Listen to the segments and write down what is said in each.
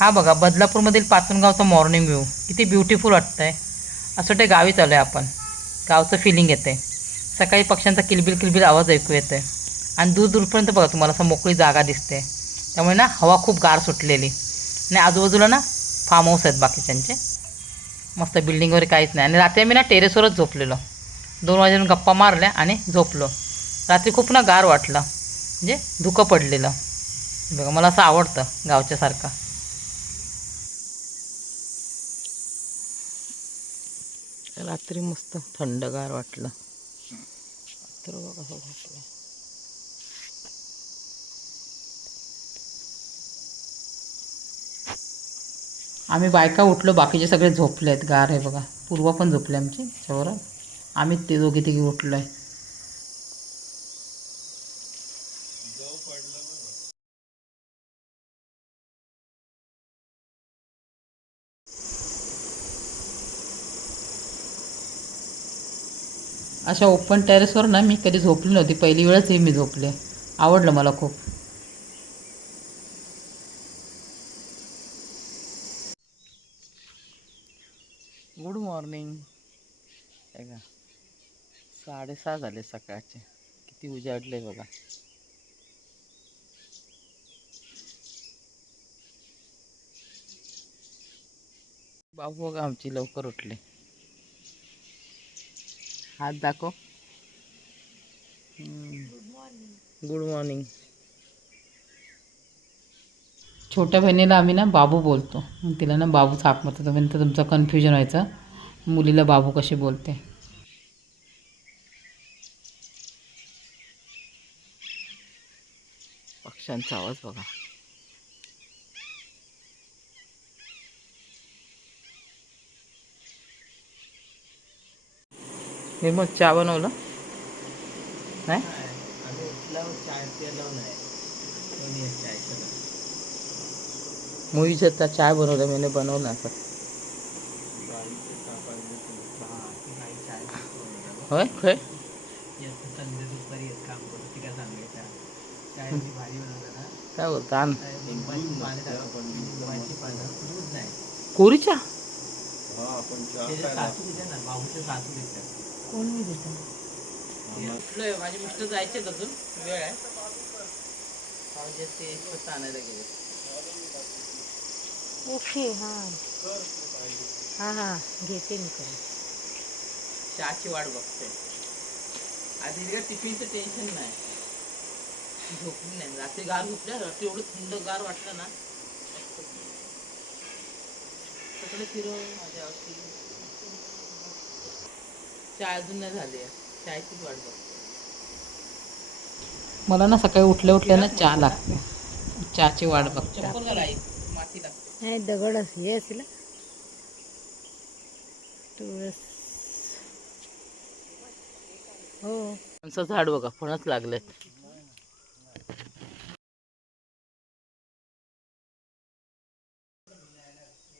हा बघा बदलापूरमधील पाचनगावचा मॉर्निंग व्ह्यू किती ब्युटिफुल आहे असं ते गावी चालू आहे आपण. गावचं फिलिंग येते सकाळी पक्ष्यांचा किलबिल किलबिल आवाज ऐकू येते आणि दूर दूरपर्यंत बघा तुम्हाला असं मोकळी जागा दिसते. त्यामुळे ना हवा खूप गार सुटलेली. आणि आजूबाजूला ना फार्म हाऊस आहेत बाकीच्यांचे. मस्त बिल्डिंग वगैरे काहीच नाही. आणि रात्री आम्ही ना टेरेसवरच झोपलेलो. दोन वाजेन गप्पा मारल्या आणि झोपलो. रात्री खूप ना गार वाटलं. म्हणजे धुकं पडलेलं. बघा मला असं आवडतं गावच्यासारखं. रात्री मस्त थंडगार वाटलं. तर बघा कसं आम्ही बायका उठलो बाकीचे सगळे झोपले आहेत गार आहे बघा. पूर्वा पण झोपले आमची. त्याच्यावर आम्ही ते दोघी तिघी उठलो आहे अशा ओपन टेरेसवर ना मी कधी झोपली नव्हती. पहिली वेळच हे मी झोपले. आवडलं मला खूप. गुड मॉर्निंग का साडेसहा झाले सकाळचे. किती उजाडले बघा. बाबू बघा आमची लवकर उठले. हात दाखव. गुड मॉर्निंग छोट्या बहिणीला आम्ही ना बाबू बोलतो. मग तिला ना बाबू थाप मारतो. तर म्हणतो तुमचं कन्फ्युजन व्हायचं. मुलीला बाबू कशी बोलते? पक्ष्यांचा आवाज बघा. निर्मल चहा बनवलं? नाही? मुवी आता चाय बनवलं मी बनवलं असं चहा होय खय येत काय सांगायच्या चाय जी कोण मी देतो माझे मिस्टर जायचे अजून. वेळ आहे. म्हणजे ते स्वतः आणायला गेले. ओके हां. हां हां. घेते मी करून. चहाची वाट बघते. आधी तिला टिफिनचं टेन्शन नाही. झोपली नाही. रात्री गार झोपल्या रात्री एवढं थंड गार वाटलं ना. सगळे फिरव माझ्या आवडती. चहा अजून नाही झाली आहे. चहाचीच वाट बघते. मला ना सकाळी उठल्या उठल्या ना चहा लागते. चहाची वाट बघते. माती लागते. नाही दगड अस हे असेल ना. तुळस. हो. फणसाचं झाड बघा फणस लागलेत.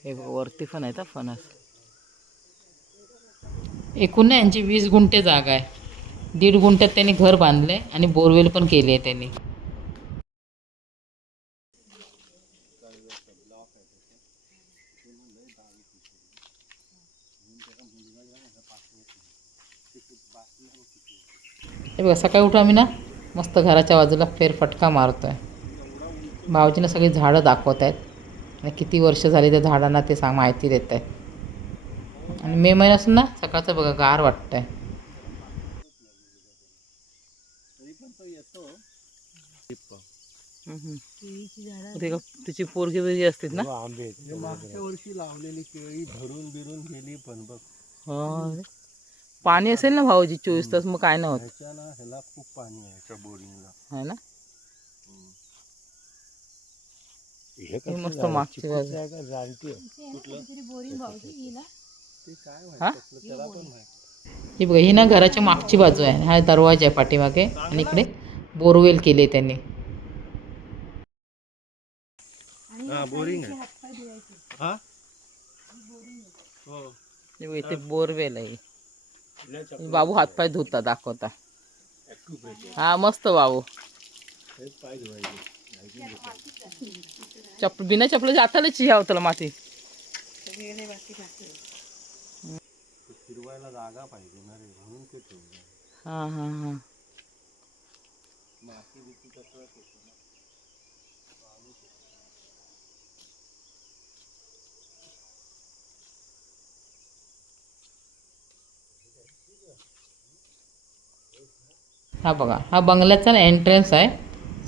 हे बघा वरती पण आहेत हा फणस. एकूण ना यांची वीस गुंठे जागा आहे. दीड गुंठ्यात त्यांनी घर बांधले आणि बोरवेल पण केली आहे त्यांनी. हे बघा सकाळी उठून आम्ही ना मस्त घराच्या बाजूला फेरफटका मारतोय. भाऊजीनं सगळी झाडं दाखवत आहेत. आणि किती वर्ष झाली त्या झाडांना ते सांग माहिती देत आहेत. आणि मे महिना असून ना सकाळचं बघा गार वाटतंय. हम्म. केळीची झाडं ते का तिची पोरगी वगैरे असतील ना? आंबे मागच्या वर्षी लावलेली केळी धरून बिरून गेली पण बघ. हो. पाणी असेल ना भाऊजी चोवीस तास मग काय नाही होत. ह्याला खूप पाणी आहे बोरिंगला. है ना मस्त मागची बाजू. जाणते बोरिंग भाऊजी हा? ही बघा ही ना घराच्या मागची बाजू आहे. हा दरवाजा आहे पाठीमागे. आणि इकडे बोरवेल केले त्यांनी. हा बोरिंग आहे. हा? हो. हे बघा, इथे बोरवेल आहे. बाबू हातपाय धुता दाखवता. हा मस्त बाबू. चप्पल बिना चपल जातालाच ह्या होतला माती. फिरवायला जागा पाहिजे ना रे म्हणून ते ठेवलं. हा हा हा. माती बिती कसं ना हा बघा हा बंगल्याचा एंट्रन्स आहे.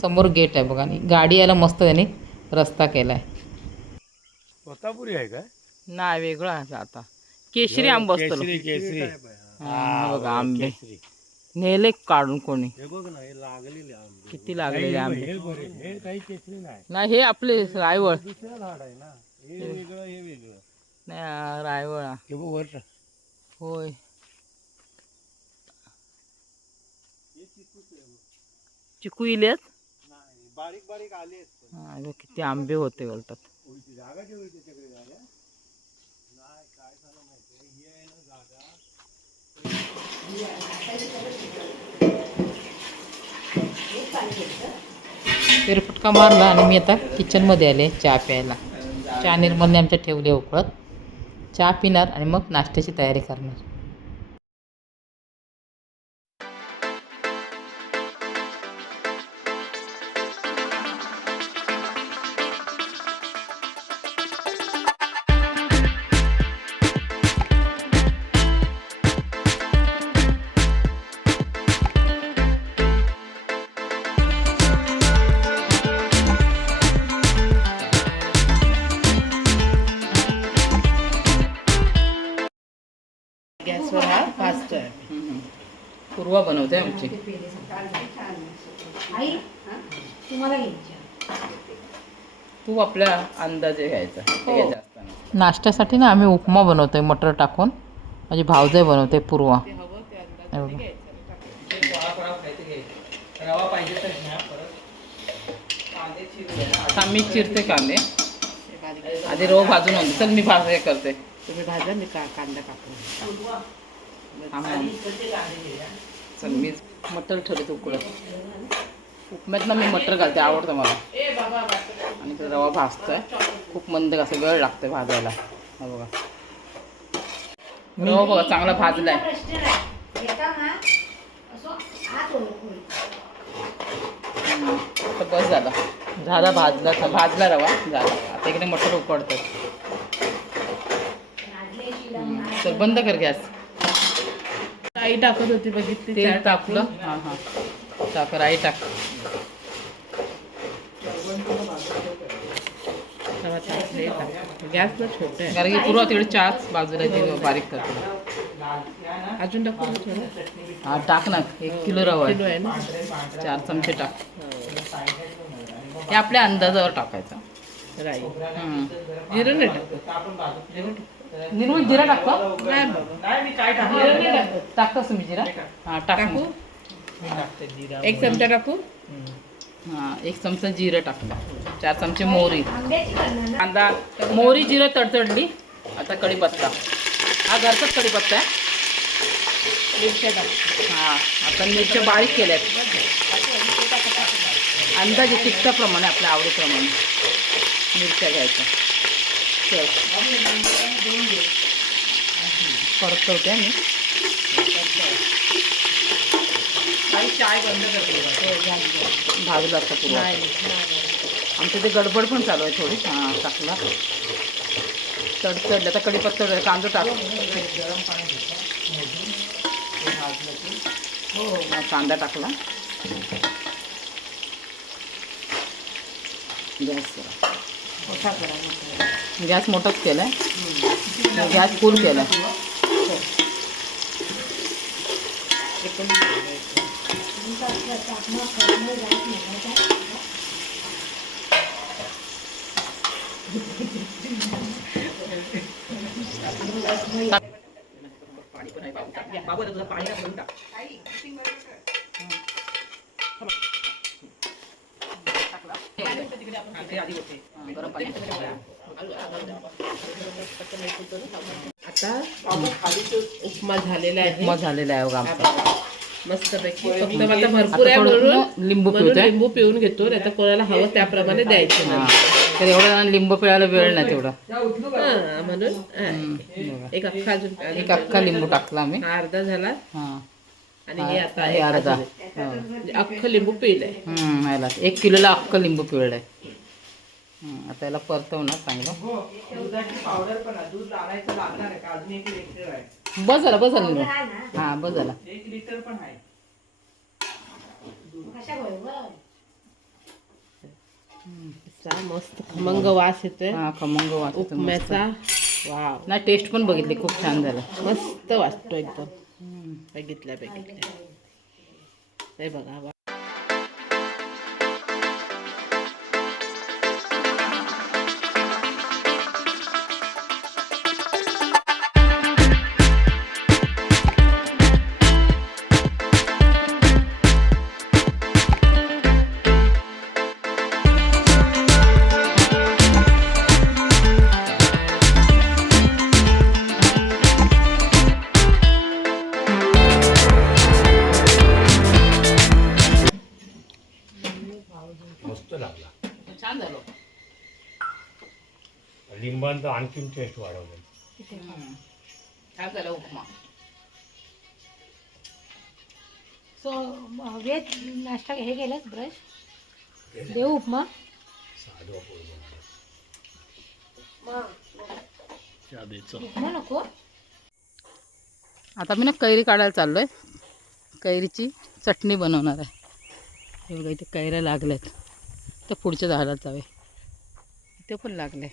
समोर गेट आहे बघा. आणि गाडी यायला मस्त त्यांनी रस्ता केलाय. स्वतःपुरी आहे काय? नाही वेगळा आहे आता. केशरी आंबा असतो केसरी केसरी हा, बघा आंबे. नेले काढून कोणी? हे बघ ना हे लागलेले आंबे. किती लागलेले आंबे? हे बरे हे काही केसरी नाही. नाही हे आपले रायवळ. दुसरं झाड आहे ना. हे वेगळं हे वेगळं. नाही रायवळ. हा. हे बघ वर. होय. चिकू इलेत? नाही बारीक बारीक आले हा, हे किती आंबे होते बोलतात. जागा ठेवली त्याच्याकडे झाल्या नाही काय झालं माहिती ही आहे ना जागा फेरफटका मारला आणि मी आता किचनमध्ये आले चहा प्यायला. चहा निर्मलने आमच्या ठेवले उकळत. चहा पिणार आणि मग नाश्त्याची तयारी करणार. गॅसवर हा भाजतोय पूर्वा बनवते आमची. आई तुम्हाला घ्यायची तू आपल्या अंदाजे घ्यायचा. नाश्त्यासाठी ना आम्ही उपमा बनवतोय मटर टाकून. माझी भावजाई बनवते पूर्वा. हे परत. आता मी चिरते कांदे. आधी रवा भाजून आणते. चल मी भाज हे करते. तुम्ही भाजा मी का कांदा कापून. चल मी मटर ठेवते उकडत उपम्यात ना मी मटर घालते आवडतं मला. आणि तो रवा भाजतोय. खूप मंद असं वेळ लागतोय भाजायला. हा बघा. रवा बघा चांगला भाजलाय. बस झाला. झाला भाजला भाजला रवा. झाला. आता इकडे मटर उकडतात चल बंद कर गॅस. आई टाकत होती बघितली तेल टाकलं. हां हां. साखर आई टाक. टाक. गॅसला छोटे आहे. कारण की पूर्व तिकडे चहाच बाजूला ती बारीक करते अजून टाकू थोडं? हा टाक ना. एक किलो रवा किलो आहे ना? चार चमचे टाक. हे आपल्या अंदाजावर टाकायचं. राई. जिरं नाही टाकत. निर्मल जिरा टाकतो नाही. टाकतोस तुम्ही जिरा? हां टाक? एक चमचा टाकू? हां एक चमचा जिरं टाकलं चार चमचे मोहरी. कांदा मोहरी जिरं तडतडली आता कढीपत्ता. हा घरचाच कढीपत्ता आहे. मिरच्या टाक. हां आता मिरच्या बारीक केल्यात. अंदाजे तिखटाप्रमाणे आपल्या आवडीप्रमाणे मिरच्या घ्यायच्या. चल परतवते मी. चाय बंद करते भाजला असता पूर्ण आमचं ते गडबड पण चालू आहे थोडी. हां टाकला. तडतडलं आता कढीपत्ता वगैरे कांदा टाक. हो हा, कांदा टाकला. गॅस करा. मोठा करा मोठा गॅस मोठाच केला आहे गॅस फुल केला पाणी पण आहे बाबू बाबू तुझं पाणी टाक? ते आधी होते. गरम पाणी आता उपमा झालेला आहे. मग झालेला आहे बघा आमचा. मस्त पैकी फक्त आता भरपूर आहे आता म्हणून लिंबू पिळतोय. लिंबू पिळून घेतो तर कोणाला हवं त्याप्रमाणे द्यायचं. तर एवढं लिंबू पिळायला वेळ नाही तेवढा. हा म्हणून. एक अख्खा अजून एक अख्खा लिंबू टाकला मी अर्धा झाला. हा. आणि हे आता एक अर्धा. म्हणजे अख्खं लिंबू पिळलंय. एक किलोला अख्खं लिंबू पिळलंय. आता याला परतवणार चांगलं. पावडर पण दूध लावायचं लागणार आहे का? अजून एक लिटर आहे. बस झाला बस झाला हा बस झाला एक लिटर पण आहे. मस्त खमंग वास येतोय. हा खमंग मस्त. उपम्याचा. वाव. ना टेस्ट पण बघितली खूप छान झालं. मस्त वाटतो एकदम. बघितल्या बघितल्या हे बघा मस्त लागला. छान झालं. लिंबांचं आणखीन टेस्ट वाढवलं. छान झालं उपमा. सो वेज नाश्ता हे केलंच ब्रश? देऊ उपमा? साधं पोळी उपमा नको. आता मी ना कैरी काढायला चाललोय. कैरीची चटणी बनवणार आहे. हे बघा इथे कैऱ्या लागल्यात. तर पुढच्या झाडात जावे इथे पण लागले.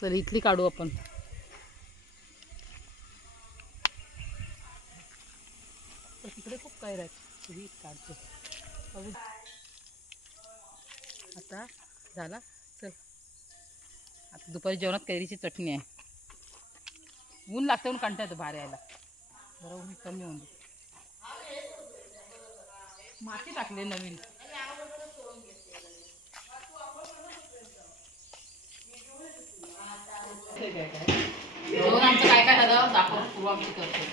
चल इथली काढू आपण. तिकडे खूप कैऱ्या आहेत. काढतो. आता झाला. चल. आता दुपारी जेवणात कैरीची चटणी आहे. ऊन लागते म्हणून कंटाळतो भार यायला. जरा ऊन कमी होऊन माती टाकली नवीन. आमचं काय काय झालं दाखव पूर्व आमची करतो.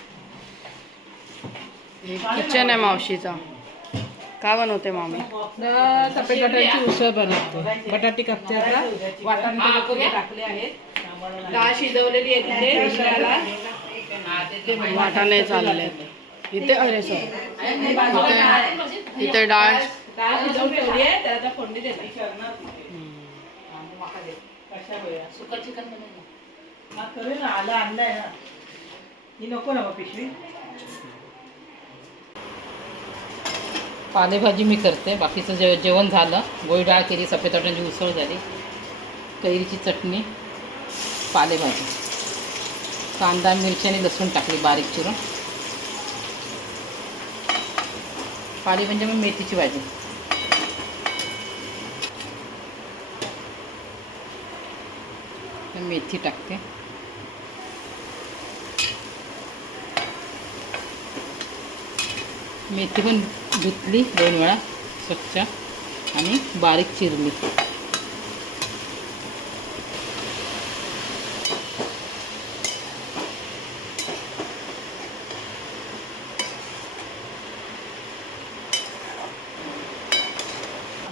किचन आहे मावशीचा. का बनवते मामी? सफेद बटाट्याची उसळ बनवतो. बटाटे कापते आता. वाटाणे टाकले आहेत. डाळ शिजवलेली आहे तिथे वाटाणे चालले इथे अरे सर इथे डाळ आला आणलाय ना ही नको ना पिशवी पालेभाजी मी करते. बाकीचं जे जेवण झालं. गोळी डाळ केली सफेद वाटाण्याची उसळ झाली. कैरीची चटणी पालेभाजी. कांदा मिरची आणि लसूण टाकली बारीक चिरून. पाळी म्हणजे मग मेथीची भाजी. मेथी टाकते. मेथी पण धुतली दोन वेळा स्वच्छ आणि बारीक चिरली.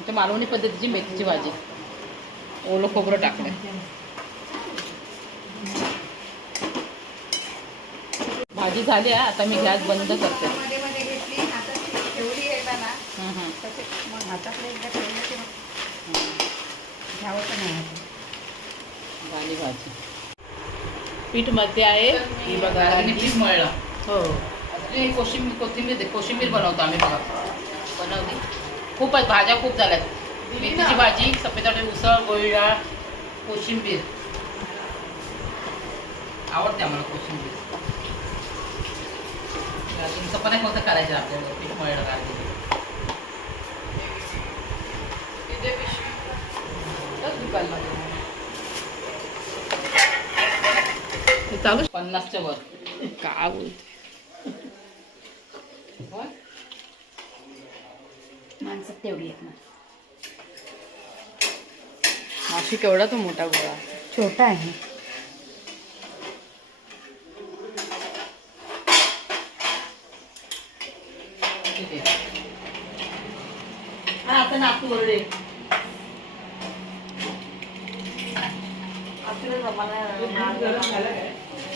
आमच्या मालवणी पद्धतीची मेथीची भाजी. ओलं खोबरं टाकलं भाजी झाली आहे आता मी गॅस बंद करते. हं, हं. झाली भाजी. पीठमध्ये आहे ही बघा आणि पीठ मळलं. हो. हे कोशिंबीर कोथिंबीर कोशिंबीर बनवतो आम्ही बघा. बनवली? खूप आहेत भाज्या खूप झाल्यात. मेथीची भाजी सफेद वाटाणे उसळ गोळी डाळ कोशिंबीर. आवडते आम्हाला कोशिंबीर. तुमचं पण एक होतं करायचं आपल्याला पीठ मळलं चालू. पन्नासच्या वर. का बोलते? तेवढी एक माशी केवढा तो मोठा गोळा? छोटा आहे. आता नातू ओरडे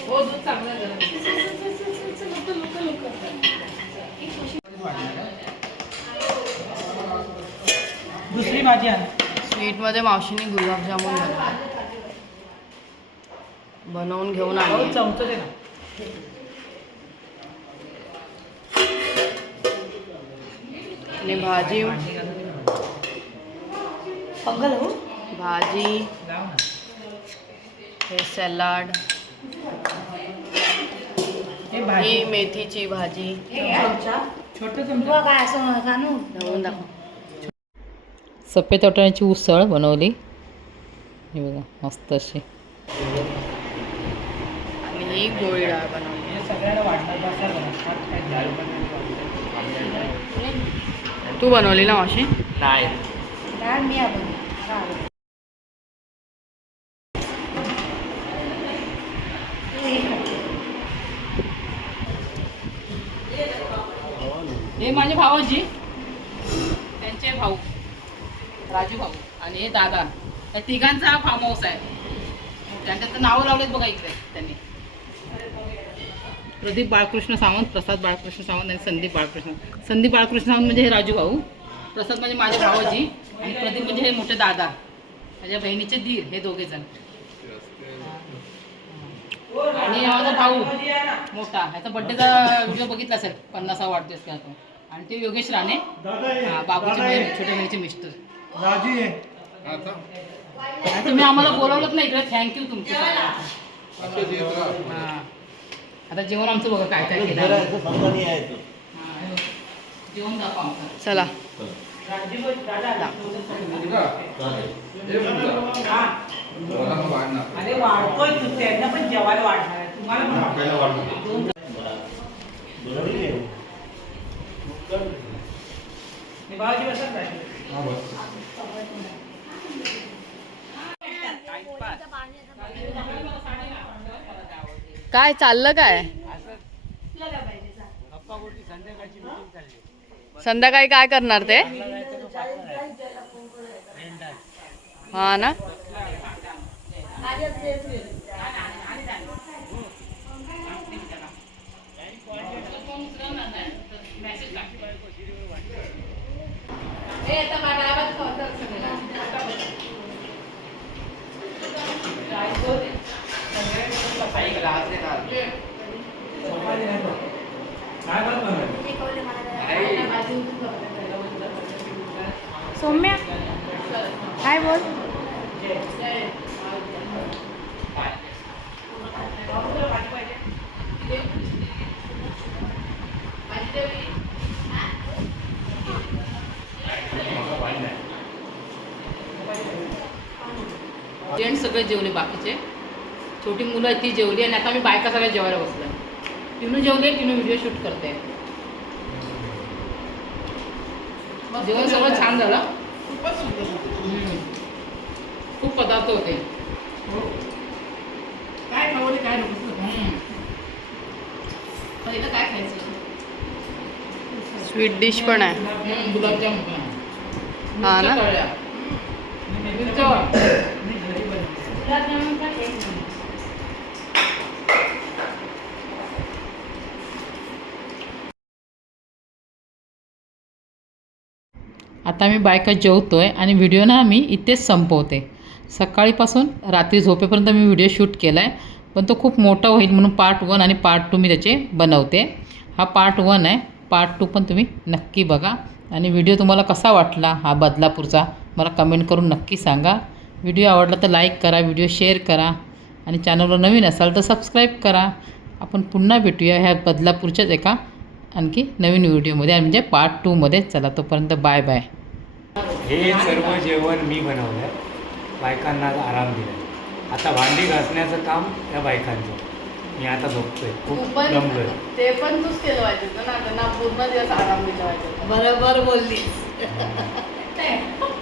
हो चांगलं दुसरी भाजी आण. स्वीटमध्ये मावशीने गुलाबजामुन बनवले बनवून घेऊन आली. चमचं दे ना. आणि भाजी. पंगल हो. भाजी. हे सॅलाड. हे भाजी. मेथीची भाजी. छोटं तुला काय असं घेऊन दाखव. सफेद वाटाण्याची उसळ बनवली. हे बघा मस्त अशी. आणि ही गोळी डाळ बनवली. तू बनवली ना मावशी? डाळ मी आपण हे माझे भावाजी. त्यांचे भाऊ. राजू भाऊ आणि हे दादा. या तिघांचा हा फार्म हाऊस आहे. त्यांच्या तर नावं लावलेत बघा इकडे त्यांनी. प्रदीप बाळकृष्ण सावंत प्रसाद बाळकृष्ण सावंत आणि संदीप बाळकृष्ण. संदीप बाळकृष्ण सावंत म्हणजे हे राजू भाऊ प्रसाद म्हणजे माझे भावाजी आणि प्रदीप म्हणजे हे मोठे दादा. माझ्या बहिणीचे धीर हे दोघे जण. आणि माझा भाऊ मोठा. ह्याचा बड्डेचा व्हिडिओ बघितला असेल पन्नासा वाढदिवस का आणि ते योगेश राणे हा, बाबूचे बहीण, छोट्या बहिणीचे मिस्टर. राजू. तुम्ही आम्हाला बोलवलंच नाही इकडे. थँक्यू तुमचे. हा. आता जेवण आमचं बघा काय काय केलं. हा, हे बघ. जेवण दाखव आमचं. चला. अरे वाढतोय तू. त्यांना पण जेवायला वाढणार आहे. तुम्हाला पण. हे बसत काय चाललं काय? संध्याकाळी काय करणार ते? हा ना? काय बनवणार सौम्या काय बोल? जेंट्स सगळे जेवले बाकीचे. छोटी मुलं आहेत ती जेवली आणि आता मी बायका सगळ्या जेवायला बसलोय पिनू जेवले पिनू व्हिडिओ शूट करते. जेवण सगळं छान झालं. खूप पदार्थ होते. काय खावले काय नको काय खायचं? स्वीट डिश पण आहे. हम्म, गुलाबजामुन पण. हा ना? मिरच्या तळल्या. मिरच्या. गुलाबजामुन का केक आता मी बायका जेवतो आहे आणि व्हिडिओ ना मी इथेच संपवते. सकाळीपासून रात्री झोपेपर्यंत मी व्हिडिओ शूट केला आहे पण तो खूप मोठा होईल म्हणून पार्ट वन आणि पार्ट टू मी त्याचे बनवते. हा पार्ट वन आहे. पार्ट टू पण तुम्ही नक्की बघा. आणि व्हिडिओ तुम्हाला कसा वाटला हा बदलापूरचा मला कमेंट करून नक्की सांगा. व्हिडिओ आवडला तर लाईक करा व्हिडिओ शेअर करा. आणि चॅनलवर नवीन असाल तर सबस्क्राईब करा. आपण पुन्हा भेटूया ह्या बदलापूरच्याच एका आणखी नवीन व्हिडिओमध्ये आणि म्हणजे पार्ट टूमध्ये चला तोपर्यंत बाय बाय हे सर्व जेवण मी बनवलं बायकांना आराम दिला आता भांडी घासण्याचं काम त्या बायकांचं. मी आता झोपतोय. खूप पण दमलोय. ते पण तूच केलं पाहिजे ना त्यांना पूर्ण दिवस आराम दिला पाहिजे. बरोबर बोलली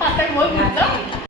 आता बोल पुढचं.